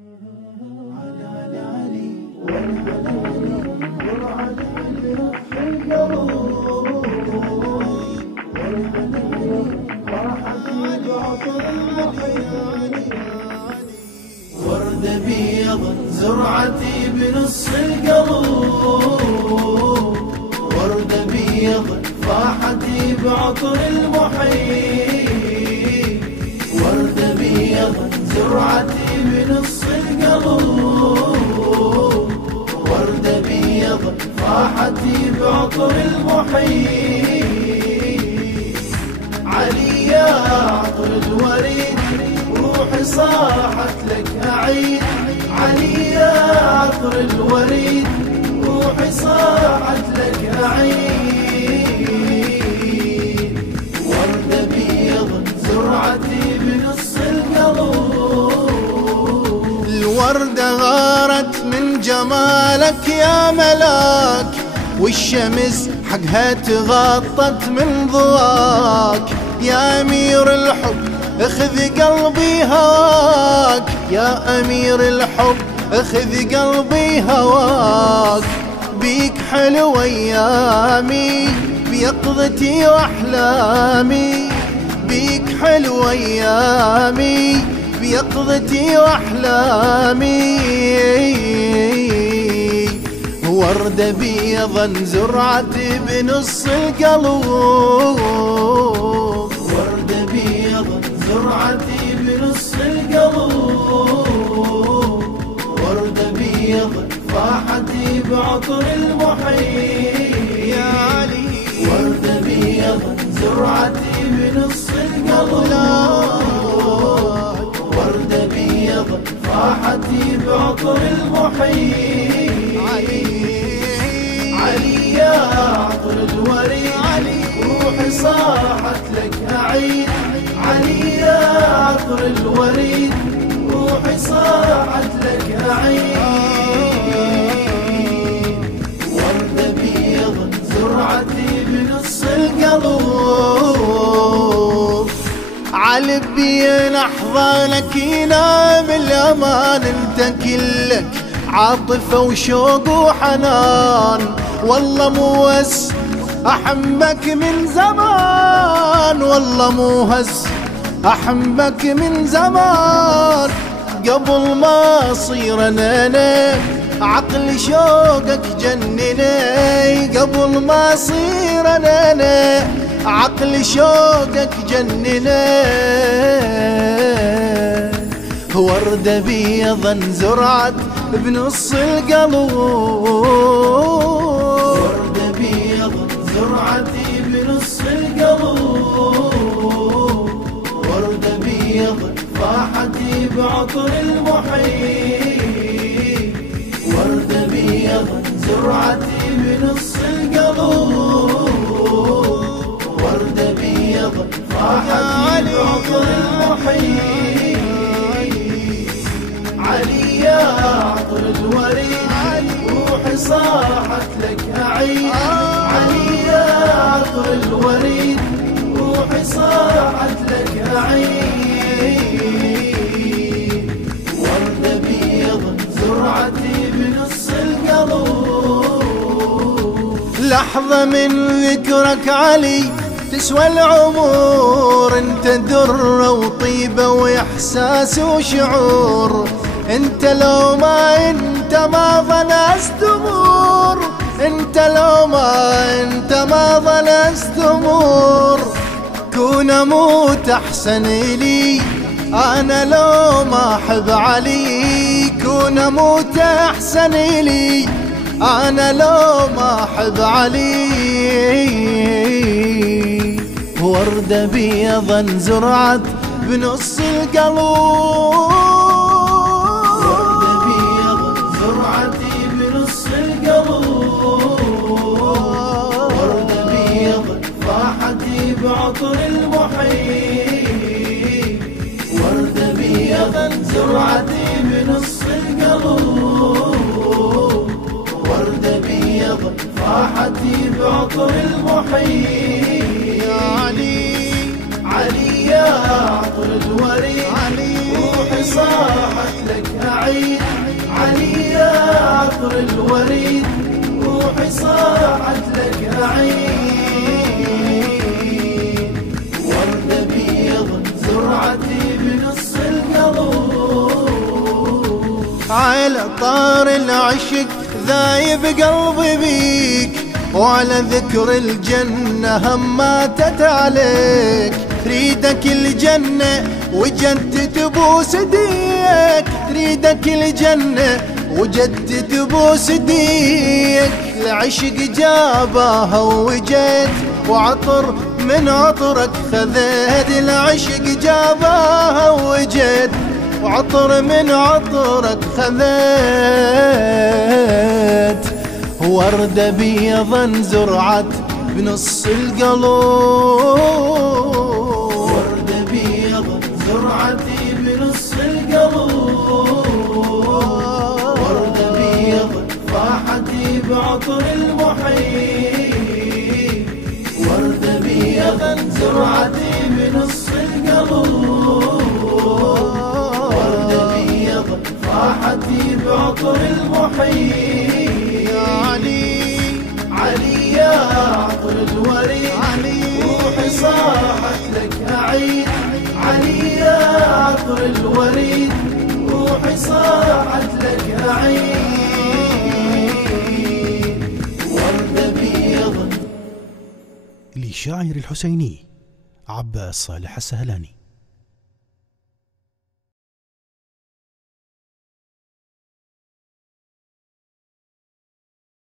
ورد بيض زرعتي بنص القلب، ورد بيض فاحتي بعطر المحيط، ورد بيض زرعتي بنص القلب، ورد بيض فاحتي بعطر المحيط. علي يا عطر الوريد روحي صاحت لك أعيد، علي يا عطر الوريد روحي صاحت لك أعيد. ورد بيض زرعتي بنص القلب، الوردة غارت من جمالك يا ملاك، والشمس حقها تغطت من ضواك. يا أمير الحب اخذ قلبي هواك، يا أمير الحب اخذ قلبي هواك. بيك حلو أيامي بيقظتي وأحلامي، بيك حلو أيامي بيقظتي وأحلامي. وردة بيضا زرعتي بنص القلب، ورد بيض زرعتي بنص القلب، ورد بيض فاحتي بعطر المحيط. يا علي ورد بيض زرعتي بنص القلب، ورد بيض فاحتي بعطر المحيط. علي يا عطر الوريد روحي صاحت لك أعيد، علي يا عطر الوريد روحي صاحت لك أعيد. ورد بيض زرعتي بنص القلب، عالبي احضانك ينام الامان. انت كلك عاطفة وشوق وحنان، والله مو هس احبك من زمان، والله مو هس احبك من زمان. قبل ما اصير انا عقل شوقك جنني، قبل ما اصير انا عقل شوقك جنني. وردة بيضا زرعت بنص القلب، ورد بيض زرعتي بنص القلب، ورد بيض فاحتي بعطر المحيط. ورد بيض زرعتي بنص القلب، ورد بيض فاحتي بعطر المحيط. علي يا عطر الوريد روحي صاحت لك أعيد، علي يا عطر الوريد روحي صاحت لك أعيد. ورد بيض زرعتي بنص القلب، لحظة من ذكرك علي تسوى العمر. انت درة وطيبة واحساس وشعور، انت لو ما انت ما ظلست امور، انت لو ما ظلست امور. كون اموت احسن لي انا لو ما احب علي، كون اموت احسن لي انا لو ما احب علي. وردة بيضا زرعت بنص القلب، ورد بيض زرعتي بنص القلب، ورد بيض فاحتي بعطر المحيط. ورد بيض زرعتي بنص القلب، ورد بيض فاحتي بعطر المحيط. علي علي يا عطر الوريد روحي روحي صاحت لك أعيد علي يا عطر الوريد، روحي صاحت لك أعيد. وردة بيض زرعتي بنص القلب، على طار العشق ذايب قلبي بيك، وعلى ذكر الجنة هماتت عليك. تريدك الجنة وجدت تبوس ديك، تريدك الجنة وجدت تبوس ديك. العشق جابها وجيت وعطر من عطرك خذيت، العشق جابها وجيت وعطر من عطرك خذيت. وردة بيضا زرعت بنص القلب، وردة بيضا زرعتي بنص القلب، وردة بيضا فاحتي بعطر المحيط، وردة بيضا زرعتي بنص القلب، وردة بيضا فاحتي بعطر المحيط. علي يا عطر الوريد، روحي صاحت لك أعيد علي يا عطر الوريد، روحي صاحت لك أعيد. وردة بيض. لشاعر الحسيني عباس صالح السهلاني.